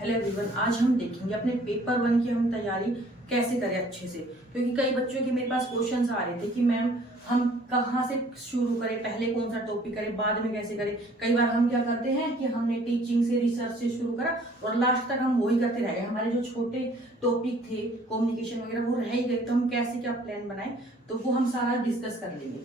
Hello everyone, आज हम देखेंगे अपने पेपर 1 की हम तैयारी कैसे करें अच्छे से। क्योंकि कई बच्चों के मेरे पास क्वेश्चंस आ रहे थे कि मैम हम कहाँ से शुरू करें, पहले कौन सा टॉपिक करें, बाद में कैसे करें। कई बार हम क्या करते हैं कि हमने टीचिंग से, रिसर्च से शुरू करा और लास्ट तक हम वही करते रह गए। हमारे जो छोटे टॉपिक थे कम्युनिकेशन वगैरह वो रह ही गए, तो हम कैसे क्या प्लान बनाएं, तो वो हम सारा डिस्कस कर लेंगे।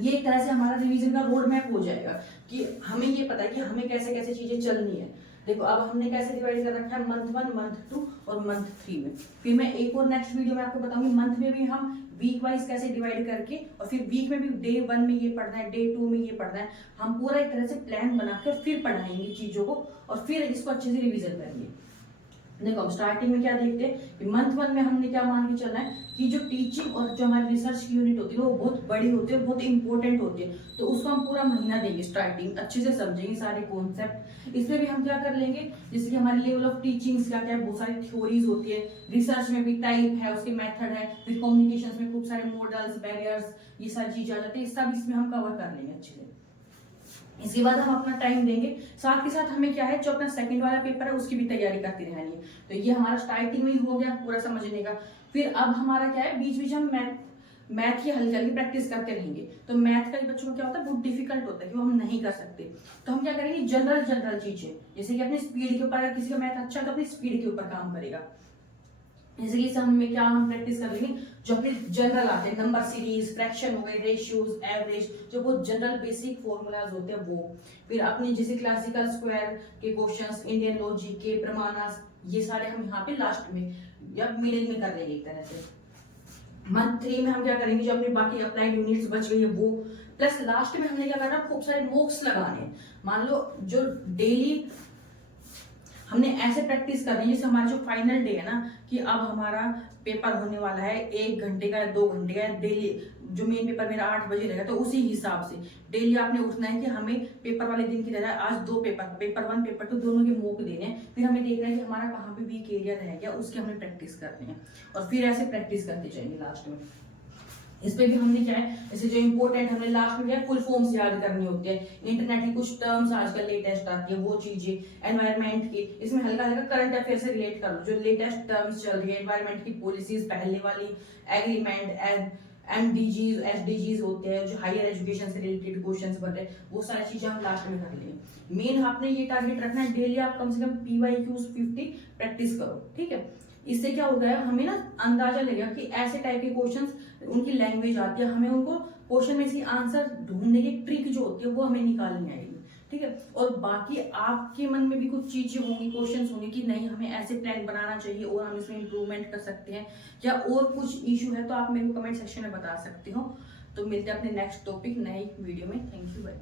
ये एक तरह से हमारा रिवीजन का रोड मैप हो जाएगा कि हमें ये पता है कि हमें कैसे कैसे चीजें चलनी है। देखो अब हमने कैसे डिवाइड कर रखा है मंथ 1, मंथ 2 और मंथ 3 में। फिर मैं एक और नेक्स्ट वीडियो में आपको बताऊंगी मंथ में भी हम वीक वाइज कैसे डिवाइड करके, और फिर वीक में भी डे 1 में ये पढ़ना है, डे 2 में ये पढ़ना है। हम पूरा एक तरह से प्लान बनाकर फिर पढ़ाएंगे चीजों को और फिर इसको अच्छे से रिविजन करेंगे। देखो अब स्टार्टिंग में क्या देखते हैं कि मंथ 1 में हमने क्या मान के चलना है कि जो टीचिंग और जो हमारी रिसर्च की यूनिट होती है वो बहुत बड़ी होती है, बहुत इंपॉर्टेंट होती है। तो उसको हम पूरा महीना देंगे, स्टार्टिंग अच्छे से समझेंगे सारे कॉन्सेप्ट। इसमें भी हम क्या कर लेंगे, जैसे कि हमारे लेवल ऑफ टीचिंग क्या क्या है, बहुत सारी थ्योरीज होती है। रिसर्च में भी टाइप है, उसके मेथड है। फिर कम्युनिकेशन में खूब सारे मॉडल्स, बैरियर्स, ये सारी चीजें आ जाती है। सब इसमें हम कवर कर लेंगे अच्छे से। इसके बाद हम अपना टाइम देंगे। साथ के साथ हमें क्या है, जो अपना सेकंड वाला पेपर है उसकी भी तैयारी करती रहनी है। तो ये हमारा स्टार्टिंग में ही हो गया पूरा समझने का। फिर अब हमारा क्या है, बीच बीच हम मैथ की हल्की हल्की प्रैक्टिस करते रहेंगे। तो मैथ का बच्चों को क्या होता है, बहुत डिफिकल्ट होता है कि वो हम नहीं कर सकते। तो हम क्या करेंगे, जनरल जनरल चीजें, जैसे कि अपनी स्पीड के ऊपर, अगर किसी का मैथ अच्छा है तो अपनी स्पीड के ऊपर काम करेगा। जैसे कि सम में क्या हम प्रैक्टिस कर लेंगे, जो अपने जनरल आते हैं, नंबर सीरीज, फ्रैक्शन हो गए, रेशियोज, एवरेज, जो बहुत जनरल बेसिक फॉर्मूलाज होते हैं वो। फिर अपने जैसे क्लासिकल स्क्वायर के क्वेश्चंस, इंडियन लॉजिक के प्रमाणास, ये सारे हम यहाँ पे लास्ट में या मिडिल में कर लेंगे एक तरह से। मंथ 3 में हम क्या करेंगे, जो अपनी बाकी अप्लाइड यूनिट्स बच गई है वो, प्लस लास्ट में हमने क्या करना, खूब सारे मॉक्स लगाने। मान लो जो डेली हमने ऐसे प्रैक्टिस करनी है जैसे हमारा जो फाइनल डे है ना, कि अब हमारा पेपर होने वाला है 1 घंटे का या 2 घंटे का, डेली जो मेन पेपर मेरा 8 बजे रहेगा, तो उसी हिसाब से डेली आपने उठना है कि हमें पेपर वाले दिन की तरह आज 2 पेपर, पेपर 1 पेपर 2 दोनों के मॉक देने हैं। फिर हमें देखना है कि हमारा कहाँ पे वीक एरिया रह गया, उसकी हमें प्रैक्टिस करनी है और फिर ऐसे प्रैक्टिस करते जाएंगे लास्ट में। इस पे भी हमने क्या है, जैसे जो इंपॉर्टेंट हमने लास्ट में क्या है, फुल फॉर्म्स याद करनी होती है। इंटरनेट की कुछ टर्म्स आजकल लेटेस्ट आती है, वो चीजें, एनवायरनमेंट की, इसमें हल्का हल्का करंट अफेयर से रिलेट कर लो, जो लेटेस्ट टर्म्स चल रही है, एनवायरनमेंट की पॉलिसीज पहले वाली, एग्रीमेंट, एमडीजीज, एसडीजीज होते हैं, जो हायर एजुकेशन से रिलेटेड क्वेश्चंस बन रहे हैं, वो सारी चीजें हम लास्ट में कर लेंगे। मेन आपने ये टारगेट रखना है, डेली आप कम से कम PYQs 50 प्रैक्टिस करो, ठीक है। इससे क्या होगा, हमें ना अंदाजा लगेगा कि ऐसे टाइप के क्वेश्चंस, उनकी लैंग्वेज आती है, हमें उनको क्वेश्चन में से आंसर ढूंढने की ट्रिक जो होती है वो हमें निकालनी आएगी, ठीक है। और बाकी आपके मन में भी कुछ चीजें होंगी, क्वेश्चंस होंगे कि नहीं हमें ऐसे प्लान बनाना चाहिए और हम इसमें इंप्रूवमेंट कर सकते हैं, या और कुछ इशू है तो आप मेरे को कमेंट सेक्शन में बता सकते हो। तो मिलते हैं अपने नेक्स्ट टॉपिक नए वीडियो में। Thank you, bye.